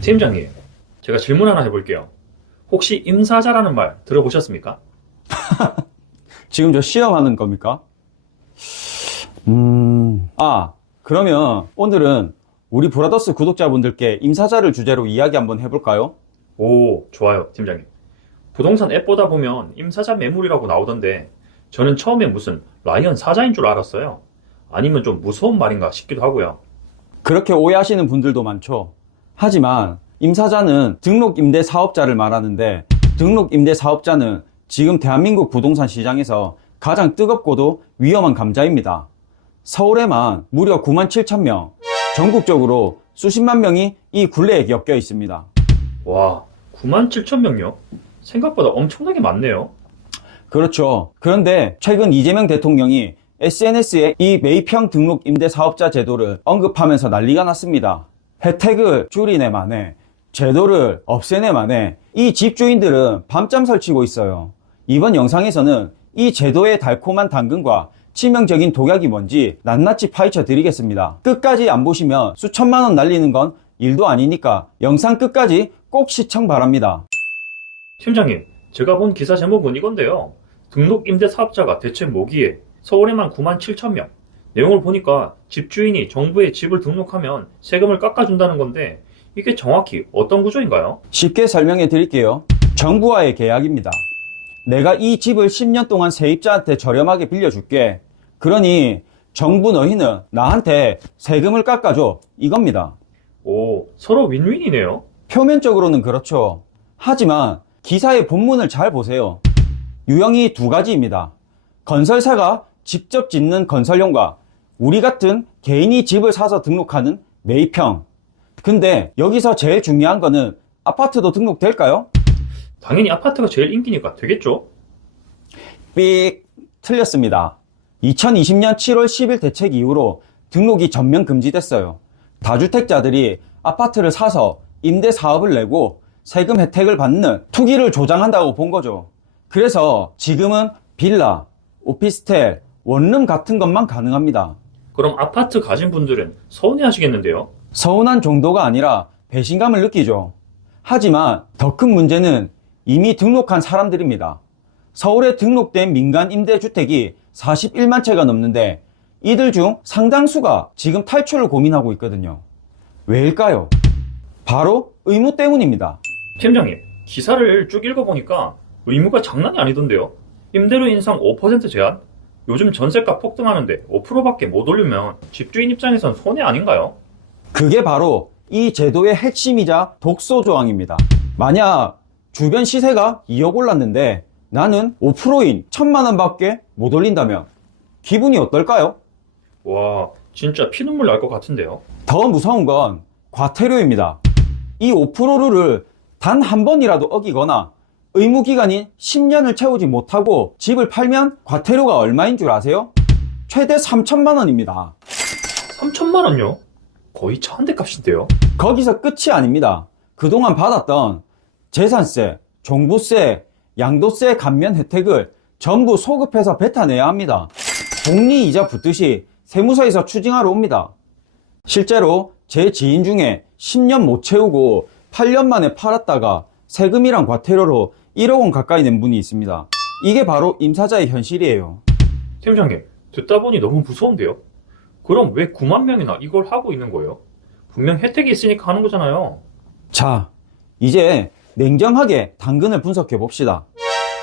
팀장님, 제가 질문 하나 해볼게요. 혹시 임사자라는 말 들어보셨습니까? 지금 저 시험하는 겁니까? 그러면 오늘은 우리 브라더스 구독자분들께 임사자를 주제로 이야기 한번 해볼까요? 오, 좋아요, 팀장님. 부동산 앱 보다 보면 임사자 매물이라고 나오던데 저는 처음에 무슨 라이언 사자인 줄 알았어요. 아니면 좀 무서운 말인가 싶기도 하고요. 그렇게 오해하시는 분들도 많죠. 하지만 임사자는 등록임대사업자를 말하는데, 등록임대사업자는 지금 대한민국 부동산 시장에서 가장 뜨겁고도 위험한 감자입니다. 서울에만 무려 97,000명, 전국적으로 수십만 명이 이 굴레에 엮여 있습니다. 와, 97,000명요? 생각보다 엄청나게 많네요. 그렇죠. 그런데 최근 이재명 대통령이 SNS에 이 매입형 등록 임대사업자 제도를 언급하면서 난리가 났습니다. 혜택을 줄이네 마네, 제도를 없애네 마네, 이 집주인들은 밤잠 설치고 있어요. 이번 영상에서는 이 제도의 달콤한 당근과 치명적인 독약이 뭔지 낱낱이 파헤쳐 드리겠습니다. 끝까지 안 보시면 수천만 원 날리는 건 일도 아니니까 영상 끝까지 꼭 시청 바랍니다. 팀장님, 제가 본 기사 제목은 이건데요. 등록 임대 사업자가 대체 뭐기에 서울에만 97,000명. 내용을 보니까 집주인이 정부에 집을 등록하면 세금을 깎아준다는 건데 이게 정확히 어떤 구조인가요? 쉽게 설명해 드릴게요. 정부와의 계약입니다. 내가 이 집을 10년 동안 세입자한테 저렴하게 빌려줄게. 그러니 정부 너희는 나한테 세금을 깎아줘. 이겁니다. 오, 서로 윈윈이네요. 표면적으로는 그렇죠. 하지만 기사의 본문을 잘 보세요. 유형이 두 가지입니다. 건설사가 직접 짓는 건설용과 우리 같은 개인이 집을 사서 등록하는 매입형. 근데 여기서 제일 중요한 거는 아파트도 등록될까요? 당연히 아파트가 제일 인기니까 되겠죠? 삑! 틀렸습니다. 2020년 7월 10일 대책 이후로 등록이 전면 금지됐어요. 다주택자들이 아파트를 사서 임대 사업을 내고 세금 혜택을 받는 투기를 조장한다고 본 거죠. 그래서 지금은 빌라, 오피스텔, 원룸 같은 것만 가능합니다. 그럼 아파트 가진 분들은 서운해하시겠는데요? 서운한 정도가 아니라 배신감을 느끼죠. 하지만 더 큰 문제는 이미 등록한 사람들입니다. 서울에 등록된 민간 임대주택이 41만 채가 넘는데 이들 중 상당수가 지금 탈출을 고민하고 있거든요. 왜일까요? 바로 의무 때문입니다. 팀장님, 기사를 쭉 읽어보니까 의무가 장난이 아니던데요? 임대료 인상 5% 제한? 요즘 전세가 폭등하는데 5%밖에 못 올리면 집주인 입장에선 손해 아닌가요? 그게 바로 이 제도의 핵심이자 독소 조항입니다. 만약 주변 시세가 2억 올랐는데 나는 5%인 1,000만 원밖에 못 올린다면 기분이 어떨까요? 와, 진짜 피눈물 날 것 같은데요? 더 무서운 건 과태료입니다. 이 5%를 단 한 번이라도 어기거나 의무기간인 10년을 채우지 못하고 집을 팔면 과태료가 얼마인 줄 아세요? 최대 3천만 원입니다. 3천만 원요? 거의 차 한 대 값인데요? 거기서 끝이 아닙니다. 그동안 받았던 재산세, 종부세, 양도세 감면 혜택을 전부 소급해서 뱉어내야 합니다. 복리이자 붙듯이 세무서에서 추징하러 옵니다. 실제로 제 지인 중에 10년 못 채우고 8년 만에 팔았다가 세금이랑 과태료로 1억 원 가까이 낸 분이 있습니다. 이게 바로 임사자의 현실이에요. 팀장님, 듣다 보니 너무 무서운데요? 그럼 왜 9만 명이나 이걸 하고 있는 거예요? 분명 혜택이 있으니까 하는 거잖아요. 자, 이제 냉정하게 당근을 분석해 봅시다.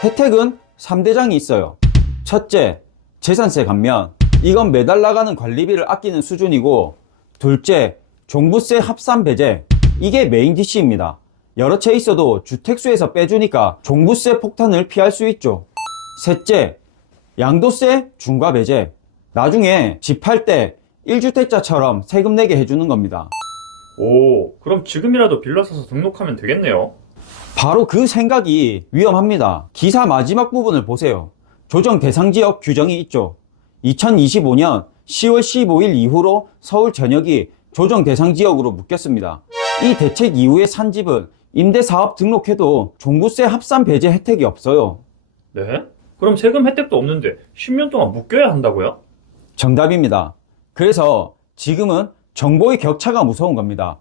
혜택은 3대장이 있어요. 첫째, 재산세 감면. 이건 매달 나가는 관리비를 아끼는 수준이고, 둘째, 종부세 합산 배제. 이게 메인 디쉬입니다. 여러 채 있어도 주택수에서 빼주니까 종부세 폭탄을 피할 수 있죠. 셋째, 양도세 중과 배제. 나중에 집 팔 때 1주택자처럼 세금 내게 해주는 겁니다. 오, 그럼 지금이라도 빌라 사서 등록하면 되겠네요. 바로 그 생각이 위험합니다. 기사 마지막 부분을 보세요. 조정 대상 지역 규정이 있죠. 2025년 10월 15일 이후로 서울 전역이 조정 대상 지역으로 묶였습니다. 이 대책 이후에 산 집은 임대사업 등록해도 종부세 합산 배제 혜택이 없어요. 네? 그럼 세금 혜택도 없는데 10년 동안 묶여야 한다고요? 정답입니다. 그래서 지금은 정보의 격차가 무서운 겁니다.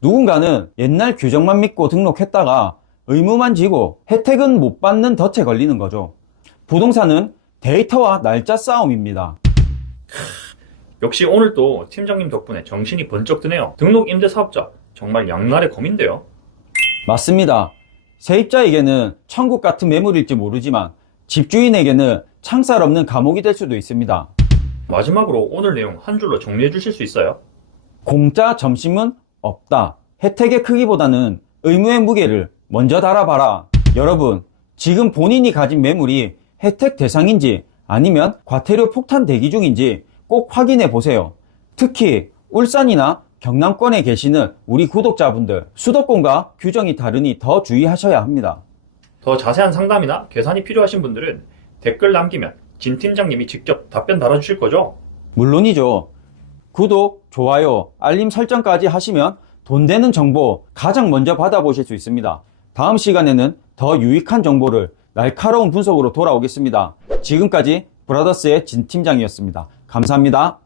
누군가는 옛날 규정만 믿고 등록했다가 의무만 지고 혜택은 못 받는 덫에 걸리는 거죠. 부동산은 데이터와 날짜 싸움입니다. 역시 오늘도 팀장님 덕분에 정신이 번쩍 드네요. 등록 임대 사업자 정말 양날의 검인데요. 맞습니다. 세입자에게는 천국 같은 매물일지 모르지만 집주인에게는 창살 없는 감옥이 될 수도 있습니다. 마지막으로 오늘 내용 한 줄로 정리해 주실 수 있어요? 공짜 점심은 없다. 혜택의 크기보다는 의무의 무게를 먼저 달아봐라. 여러분, 지금 본인이 가진 매물이 혜택 대상인지 아니면 과태료 폭탄 대기 중인지 꼭 확인해 보세요. 특히 울산이나 경남권에 계시는 우리 구독자분들, 수도권과 규정이 다르니 더 주의하셔야 합니다. 더 자세한 상담이나 계산이 필요하신 분들은 댓글 남기면 진 팀장님이 직접 답변 달아주실 거죠? 물론이죠. 구독, 좋아요, 알림 설정까지 하시면 돈 되는 정보 가장 먼저 받아보실 수 있습니다. 다음 시간에는 더 유익한 정보를 날카로운 분석으로 돌아오겠습니다. 지금까지 브라더스의 진 팀장이었습니다. 감사합니다.